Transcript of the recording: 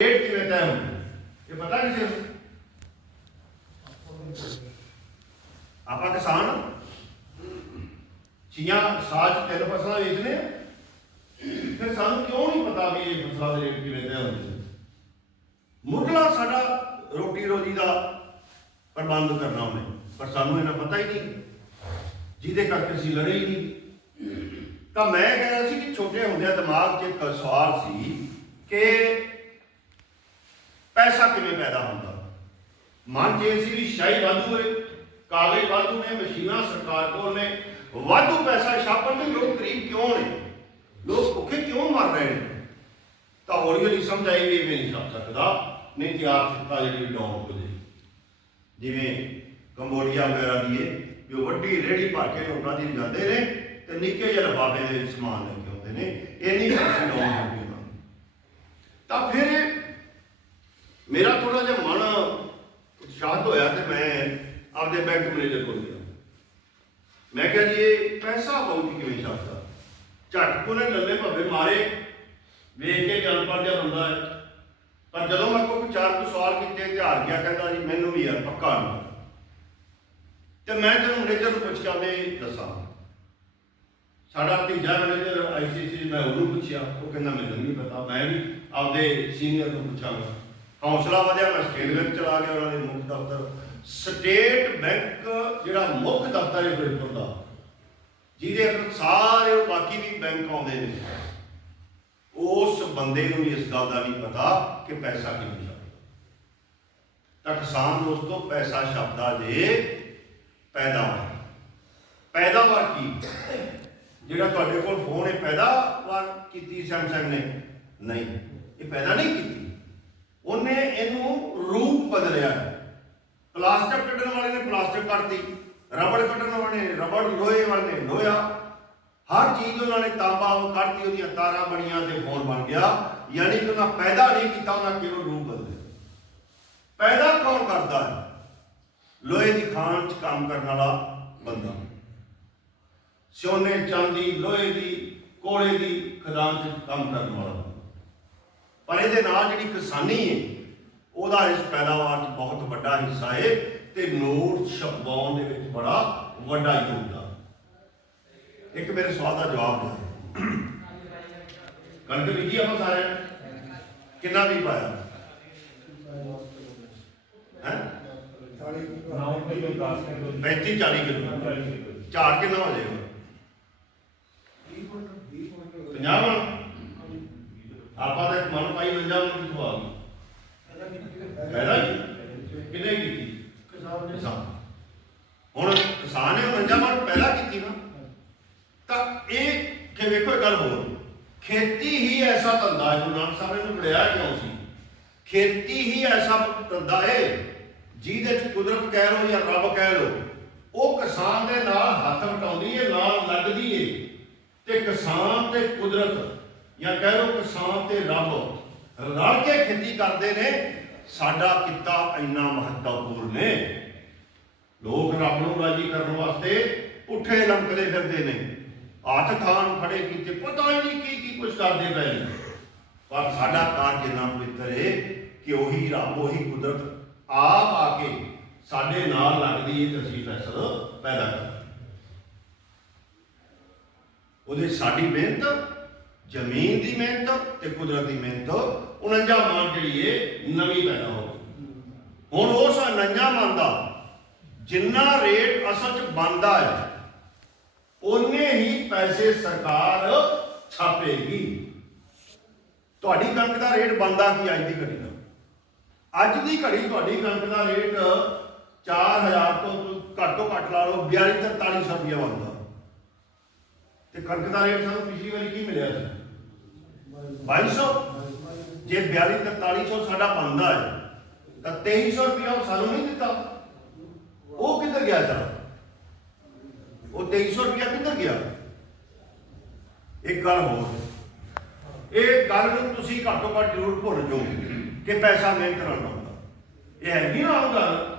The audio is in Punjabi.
ਰੇਟ ਕਿਵੇਂ ਤੈਅ ਹੁੰਦੇ ਇਹ ਪਤਾ ਕਿਸੇ ਨੂੰ ਆਪਾਂ ਕਿਸਾਨ ਚੀਆਂ ਸਾਜ ਤਿੰਨ ਫਸਲਾਂ ਵੇਚਦੇ ਆ ਫਿਰ ਸਾਨੂੰ ਕਿਉਂ ਨਹੀਂ ਪਤਾ ਵੀ ਇਹ ਫਸਲਾਂ ਦੇ ਰੇਟ ਕਿਵੇਂ ਤੈਅ ਹੁੰਦੇ ਮੁੱਢਲਾ ਸਾਡਾ ਰੋਟੀ ਰੋਜੀ ਦਾ ਪ੍ਰਬੰਧ ਕਰਨਾ ਉਹਨੇ ਪਰ ਸਾਨੂੰ ਇਹਨਾਂ ਪਤਾ ਹੀ ਨਹੀਂ ਜਿਹਦੇ ਕਰਕੇ ਅਸੀਂ ਲੜੇ ਹੀ ਨਹੀਂ ਤਾਂ ਮੈਂ ਕਹਿ ਰਿਹਾ ਸੀ ਕਿ ਛੋਟੇ ਹੁੰਦਿਆਂ ਦਿਮਾਗ 'ਚ ਇੱਕ ਸਵਾਲ ਸੀ ਕਿ ਪੈਸਾ ਕਿਵੇਂ ਪੈਦਾ ਹੁੰਦਾ? ਮਨ 'ਚ ਸੀ ਵੀ ਸ਼ਾਹੀ ਵਾਧੂ ਹੈ ਕਾਗਜ਼ ਵਾਧੂ ਨੇ, ਮਸ਼ੀਨਾਂ ਸਰਕਾਰ ਕੋਲ ਨੇ, ਵਾਧੂ ਪੈਸਾ ਛਾਪਣ ਦੇ ਲੋਕ ਗਰੀਬ ਕਿਉਂ ਨੇ? ਲੋਕ ਭੁੱਖੇ ਕਿਉਂ ਮਰ ਰਹੇ ਨੇ? ਤਾਂ ਹੌਲੀ ਹੌਲੀ ਸਮਝ ਆਈ ਇਹ ਨਹੀਂ ਛਾਪ ਸਕਦਾ। ਨਹੀਂ ਤੇ ਆਰਥਿਕਤਾ ਜਿਹੜੀ ਡਾਊਨ ਹੋ ਜੇ। ਜਿਵੇਂ ਕੰਬੋਡੀਆ ਵਗੈਰਾ ਦੀ ਹੈ ਜੋ ਵੱਡੀ ਰੇੜੀ ਭਰ ਕੇ ਲੋਕਾਂ ਦੀ ਜਾਂਦੇ ਨੇ ਤੇ ਨਿੱਕੇ ਜਿਹੇ ਲਫਾਫੇ ਦੇ ਸਮਾਨ ਲੈ ਕੇ ਆਉਂਦੇ ਨੇ। ਇਹ ਨਹੀਂ ਡਾਊਨ ਹੋ ਗਈ ਤਾਂ ਫਿਰ ਮੇਰਾ ਥੋੜਾ ਜਿਹਾ ਮਨ ਉਤਸ਼ਾਹਤ ਹੋਇਆ ਤੇ ਮੈਂ ਆਪਦੇ ਬੈਂਕ ਮੈਨੇਜਰ ਕੋਲ ਗਿਆ। ਮੈਂ ਕਿਹਾ ਜੀ, ਇਹ ਪੈਸਾ ਬਹੁਤ ਕਿਵੇਂ ਛਾਪਦਾ ਝਟ ਨੇ ਲੱਲੇ ਭੱਬੇ ਮਾਰੇ, ਵੇਖ ਕੇ ਕਿ ਅਨਪੜ੍ਹ ਜਿਹਾ ਬੰਦਾ ਹੈ। ਪਰ ਜਦੋਂ ਮੈਂ ਕੋਈ ਚਾਰ ਕੁ ਸਵਾਲ ਕੀਤੇ ਤੇ ਹਾਰ ਗਿਆ ਕਹਿੰਦਾ ਜੀ, ਮੈਨੂੰ ਵੀ ਯਾਰ ਪੱਕਾ ਨਹੀਂ। ਤੇ ਮੈਂ ਤੈਨੂੰ ਮੈਨੇਜਰ ਨੂੰ ਪੁੱਛ ਕੇ ਦੱਸਾਂ ਸਾਡਾ ਤੀਜਾ ਮੈਨੇਜਰ ਆਈਸੀਸੀ ਮੈਂ ਉਹਨੂੰ ਪੁੱਛਿਆ। ਉਹ ਕਹਿੰਦਾ, ਮੈਨੂੰ ਨਹੀਂ ਪਤਾ, ਮੈਂ ਵੀ ਆਪਦੇ ਸੀਨੀਅਰ ਨੂੰ ਪੁੱਛਾਂਗਾ। ਹੌਸਲਾ ਵਧਿਆ, ਮੈਂ ਸਟੇਟ ਬੈਂਕ ਚਲਾ ਗਿਆ, ਉਹਨਾਂ ਦੇ ਮੁੱਖ ਦਫ਼ਤਰ। ਸਟੇਟ ਬੈਂਕ ਜਿਹੜਾ ਮੁੱਖ ਦਫ਼ਤਰ ਹੈ ਫਿਰੋਜ਼ਪੁਰ ਦਾ, ਜਿਹਦੇ ਅੰਦਰ ਸਾਰੇ ਉਹ ਬਾਕੀ ਵੀ ਬੈਂਕ ਆਉਂਦੇ ਨੇ। ਉਸ ਬੰਦੇ ਨੂੰ ਇਸ ਗੱਲ ਦਾ ਨਹੀਂ ਪਤਾ ਕਿ ਪੈਸਾ ਕਿਵੇਂ ਛਪਦਾ ਤਾਂ ਕਿਸਾਨ ਦੋਸਤੋ, ਪੈਸਾ ਛਪਦਾ ਜੇ ਪੈਦਾਵਾਰ। ਪੈਦਾਵਾਰ ਕੀ? ਜਿਹੜਾ ਤੁਹਾਡੇ ਕੋਲ ਫੋਨ ਹੈ, ਪੈਦਾਵਾਰ ਕੀਤੀ ਸੈਮਸੰਗ ਨੇ? ਨਹੀਂ। ਇਹ ਪੈਦਾ ਨਹੀਂ ਕੀਤੀ। ਉਹਨੇ ਇਹਨੂੰ ਰੂਪ ਬਦਲਿਆ। ਪਲਾਸਟਿਕ ਕੱਢਣ ਵਾਲੇ ਨੇ ਪਲਾਸਟਿਕ ਕੱਢਤੀ, ਰਬੜ ਕੱਢਣ ਵਾਲੇ ਨੇ, ਰਬੜ ਲੋਹੇ ਵਾਲੇ ਨੇ ਲੋਹਾ ਹਰ ਚੀਜ਼ ਉਹਨਾਂ ਨੇ ਤਾਂਬਾ ਉਹ ਕੱਢਤੀ ਉਹਦੀਆਂ ਤਾਰਾਂ ਬਣੀਆਂ ਤੇ ਫੋਨ ਬਣ ਗਿਆ। ਯਾਨੀ ਕਿ ਉਹਨਾਂ ਪੈਦਾ ਨਹੀਂ ਕੀਤਾ, ਉਹਨਾਂ ਕਿਉਂ ਰੂਪ ਬਦਲਿਆ? ਪੈਦਾ ਕੌਣ ਕਰਦਾ ਹੈ? ਲੋਹੇ ਦੀ ਖਾਨ 'ਚ ਕੰਮ ਕਰਨ ਵਾਲਾ ਬੰਦਾ। ਸੋਨੇ ਚਾਂਦੀ, ਲੋਹੇ ਦੀ, ਕੋਲੇ ਦੀ, ਖਦਾਨ 'ਚ ਕੰਮ ਕਰਨ ਵਾਲਾ। ਬੰਦਾ ਪਰ ਇਹਦੇ ਨਾਲ ਜਿਹੜੀ ਕਿਸਾਨੀ ਹੈ ਉਹਦਾ ਇਸ ਪੈਦਾਵਾਰ 'ਚ ਬਹੁਤ ਵੱਡਾ ਹਿੱਸਾ ਹੈ ਤੇ ਨੋਟ ਛਪਵਾਉਣ ਦੇ ਵਿੱਚ ਬੜਾ ਵੱਡਾ ਯੋਗਦਾਨ। ਇੱਕ ਮੇਰੇ ਸਵਾਲ ਦਾ ਜਵਾਬ ਦਿਓ। ਕਣਕ ਬੀਜੀ ਆਪਾਂ ਸਾਰਿਆਂ ਨੇ? ਕਿੰਨਾ ਵੀ ਪਾਇਆ? ਹੈ? 35 40 ਕਿਲੋ। ਝਾੜ ਕਿੰਨਾ ਹੋ ਜਾਏਗਾ? 50 ਮਣ ਆਪਾਂ ਤਾਂ ਇੱਕ ਮਨ ਪਾਈ 50 ਮਣ ਕਿਥੋਂ ਆ ਗਈ ਪੈਦਾ ਹੀ ਕਿੰਨੇ ਕੀਤੀ? ਕਿਸਾਨ ਹੁਣ ਕਿਸਾਨ ਨੇ 50 ਮਣ ਪੈਦਾ ਕੀਤੀ ਨਾ। ਤਾਂ ਇਹ ਕਿ ਵੇਖੋ ਇੱਕ ਗੱਲ ਹੋਰ। ਖੇਤੀ ਹੀ ਐਸਾ ਧੰਦਾ ਹੈ ਗੁਰੂ ਨਾਨਕ ਸਾਹਿਬ ਨੇ ਪੜਿਆ ਕਿਉਂ ਸੀ? ਖੇਤੀ ਹੀ ਐਸਾ ਧੰਦਾ ਹੈ ਜਿਹਦੇ ਚ ਕੁਦਰਤ ਕਹਿ ਲੋ ਜਾਂ ਰੱਬ ਕਹਿ ਲੋ ਉਹ ਕਿਸਾਨ ਦੇ ਨਾਲ ਹੱਥ ਵਟਾਉਂਦੀ ਹੈ ਨਾਲ ਲੱਗਦੀ ਹੈ। ਤੇ ਕਿਸਾਨ ਤੇ ਕੁਦਰਤ ਜਾਂ ਕਹਿ ਲਓ ਕਿਸਾਨ ਤੇ ਰੱਬ ਰਲ ਕੇ ਖੇਤੀ ਕਰਦੇ ਨੇ, ਸਾਡਾ ਕਿੱਤਾ ਇੰਨਾ ਮਹੱਤਵਪੂਰਨ ਹੈ ਲੋਕ ਰੱਬ ਨੂੰ ਰਾਜੀ ਕਰਨ ਵਾਸਤੇ ਉੱਠੇ ਲੰਕਦੇ ਫਿਰਦੇ ਨੇ। ਹੱਥ ਥਾਂ ਖੜੇ ਕੀਤੇ, ਪਤਾ ਨਹੀਂ ਕੀ ਕੀ ਕੁਝ ਕਰਦੇ ਪਏ ਨੇ। ਪਰ ਸਾਡਾ ਕਾਰਜ ਇੰਨਾ ਪਵਿੱਤਰ ਹੈ ਕਿ ਉਹੀ ਰੱਬ, ਉਹੀ ਕੁਦਰਤ ਆਪ ਆ ਕੇ ਸਾਡੇ ਨਾਲ ਲੱਗਦੀ ਹੈ ਤੇ ਅਸੀਂ ਫੈਸਲਾ ਪੈਦਾ ਕਰਦੇ ਉਹਦੇ ਸਾਡੀ ਮਿਹਨਤ ਜ਼ਮੀਨ ਦੀ ਮਿਹਨਤ ਤੇ ਕੁਦਰਤ ਦੀ ਮਿਹਨਤ 49 ਮਨ ਜਿਹੜੀ ਏ, ਨਵੀਂ ਪੈਦਾ ਹੋ ਹੁਣ ਉਸ 49 ਮਨ ਦਾ, ਜਿੰਨਾ ਰੇਟ ਅਸਲ ਚ ਬਣਦਾ ਹੈ ਉਨੇ ਹੀ ਪੈਸੇ ਸਰਕਾਰ ਛਾਪੇਗੀ। ਤੁਹਾਡੀ ਕਣਕ ਦਾ ਰੇਟ ਬਣਦਾ ਕੀ ਅੱਜ ਦੀ ਘੜੀ ਦਾ? ਅੱਜ ਦੀ ਘੜੀ ਤੁਹਾਡੀ ਕਣਕ ਦਾ ਰੇਟ 4000 ਤੋਂ ਘੱਟ ਤੋਂ ਘੱਟ ਲਾ ਲਓ 42 4300 ਰੁਪਏ ਬਣਦਾ। ਤੇ ਕਣਕ ਦਾ ਰੇਟ ਸਾਨੂੰ ਪਿਛਲੀ ਵਾਰੀ ਕੀ ਮਿਲਿਆ ਸੀ? 2200 ਜੇ 42 4300 ਸਾਡਾ ਬਣਦਾ ਹੈ, ਤਾਂ 2300 ਰੁਪਏ ਉਹ ਸਾਨੂੰ ਨਹੀਂ ਦਿੱਤਾ। ਉਹ ਕਿੱਧਰ ਗਿਆ ਚਾ ਉਹ 2300 ਰੁਪਇਆ ਕਿੱਧਰ ਗਿਆ? ਇੱਕ ਗੱਲ ਹੋਰ। ਇਹ ਗੱਲ ਨੂੰ ਤੁਸੀਂ ਘੱਟੋ ਘੱਟ ਜ਼ਰੂਰ ਭੁੱਲ ਜਾਓ ਕਿ ਪੈਸਾ ਮਿਹਨਤ ਨਾਲ ਆਉਂਦਾ ਇਹ ਹੈ ਨਹੀਂ ਉਹ ਗੱਲ।